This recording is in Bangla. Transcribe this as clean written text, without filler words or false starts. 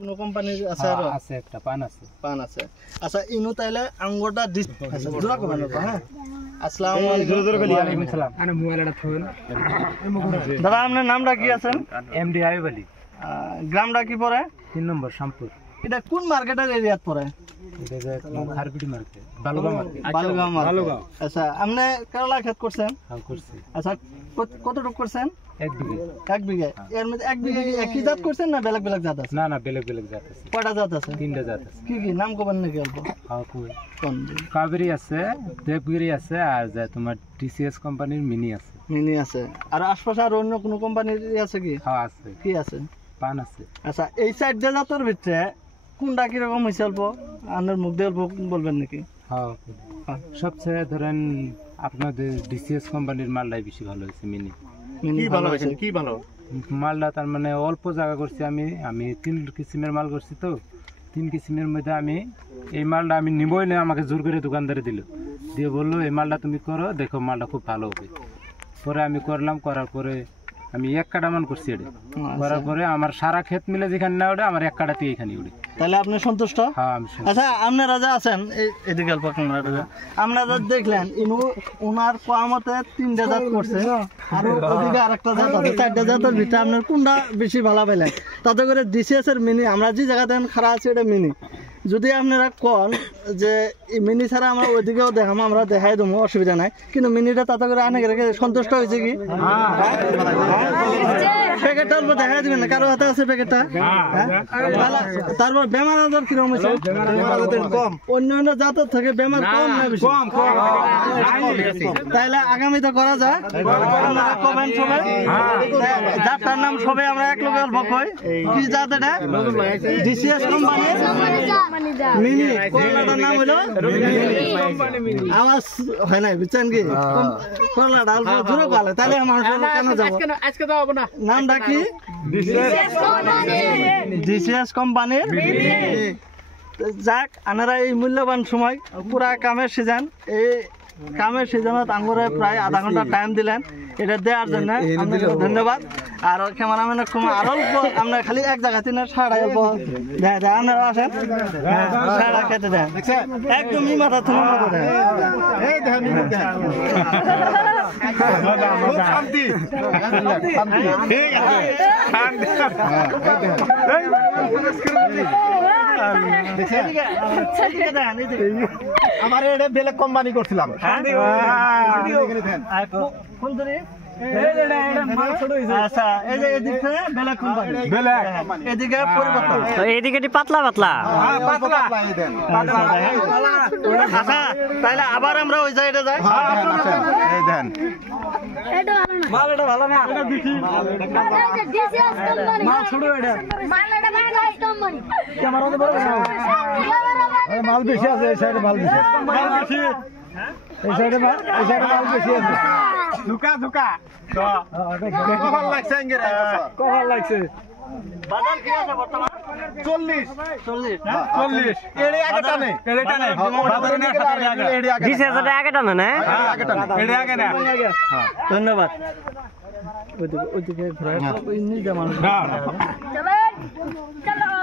কোনো কোম্পানির আছে আর আছে একটা পান আছে আচ্ছা ইনু তাইলে আঙ্গুরটা আচ্ছা জোড়া করবেন হ্যাঁ আসসালামু আলাইকুম ওয়ালাইকুম আসসালাম আরে মোবাইলটা থুন দাদা আপনার নামটা কি আছেন এমডি আইব আলী গ্রামটা কি পড়ে 3 নম্বর শামপুর এটা কোন মার্কেটের এরিয়াত পড়ে এটা খারবিটি মার্কেট বালুগাঁও মার্কেট বালুগাঁও আচ্ছা আপনি কেরলা ক্ষেত করছেন হ্যাঁ করছি আচ্ছা কতটুকু করছেন 1 বিঘা 1 বিঘা এর মধ্যে 1 বিঘা একই জাত করছেন না বেলেগ বেলেগ জাত আছে না বেলেগ জাত আছে কয়টা জাত আছে 3টা জাত আছে কি নাম কবেন নাকি অল্প হ্যাঁ কই কোন কাবেরী আছে দেবগিরি আছে আর যে তোমার টিসিএস কোম্পানির মিনি আছে আর আশপাশে আর অন্য কোনো কোম্পানির আছে কি হ্যাঁ আছে কি আছে পান আছে আচ্ছা এই সাইড যে জাতের ভিতরে কোনটা কিরকম হয়েছে অল্প আপনার মুখ দিয়ে অল্প বলবেন নাকি হ্যাঁ সবচেয়ে ধরেন আপনাদের ডিসিএস কোম্পানির মালটাই বেশি ভালো হয়েছে মিনি কি ভালো হয়েছে কি ভালো মালটা তার মানে অল্প জায়গা করছি আমি 3 কিসিমের মাল করছি তো 3 কিসিমের মধ্যে আমি এই মালটা আমি নিবই না আমাকে জোর করে দোকানদারে দিল দিয়ে বললো এই মালটা তুমি করো দেখো মালটা খুব ভালো হবে পরে আমি করলাম করার পরে আমি 1 কাটা মান করছি এটা করার পরে আমার সারা ক্ষেত মিলে যেখানে না ওঠে আমার 1 কাটাতে এখানে উঠে তাহলে আপনি সন্তুষ্ট হ্যাঁ আমি আচ্ছা আপনারা যা আছেন এদিকে অল্প আপনারা দেখলেন ইনু ওনার কোয়ামতে 3টা জাত করছে আর ওদিকে আরেকটা জাত আছে 4টা জাতের ভিতরে আপনার কোনটা বেশি ভালো পেলেন তাতে করে ডিসিএস এর মিনি আমরা যে জায়গাতে খারাপ আছে এটা মিনি যদি আপনারা কন যে মিনি ছাড়া আমরা ওইদিকেও দেখাবো আমরা দেখাই দেবো অসুবিধা নাই কিন্তু মিনিটা তাতে করে অনেক সন্তুষ্ট হয়েছে কি প্যাকেটটা অল্প দেখাই দিবেন না কারো হাতে আছে প্যাকেটটা তারপর বেমার আজার কিরকম হয়েছে অন্য জাতের থেকে বেমার কম না বেশি তাইলে আগামীতে করা যায় কবেন সবাই যারটার নাম সবাই আমরা এক লোকে অল্প কই কি জাত এটা ডিসিএস কোম্পানি মিনি করলাটার নাম হলো আওয়াজ হয় নাই বুঝছেন কি করলাটা অল্প জোরে পালে তাহলে আমার কেন যাবো আজকে তো হবে না নামটা কি ডিসিএস কোম্পানির যাক আনারা এই মূল্যবান সময় পুরা কামের সিজন এই কামের সিজনত আঙ্গুরে প্রায় আধা ঘন্টা টাইম দিলেন এটা দেওয়ার জন্য আপনাকে ধন্যবাদ আর ক্যামেরাম্যানের সময় আরো অল্প আমরা খালি এক জায়গা তিন সাড়া অল্প দেয় আপনারা আসেন সাড়া খেতে দেন একদমই মাথা তুমি মাথা দেন আমার এটা বেলেগ কোম্পানি করছিলাম এদিকে পাতলা পাতলা তাহলে আবার আমরা ওই জায়গাটা যাই মাল এটা ভালো না মাল ছোট এটা মাল বেশি আছে এই সাইডে মাল বেশি এই সাইডে মাল বেশি আছে ধুকা কখন লাগছে কখন লাগছে বাজার কি আছে বর্তমান 40 এড়ে আগে টানে বাজারে না 20000 আগে টানে না এড়ে আগে না ধন্যবাদ ওইদিকে ঘোরা সব নিজে মানুষ চলো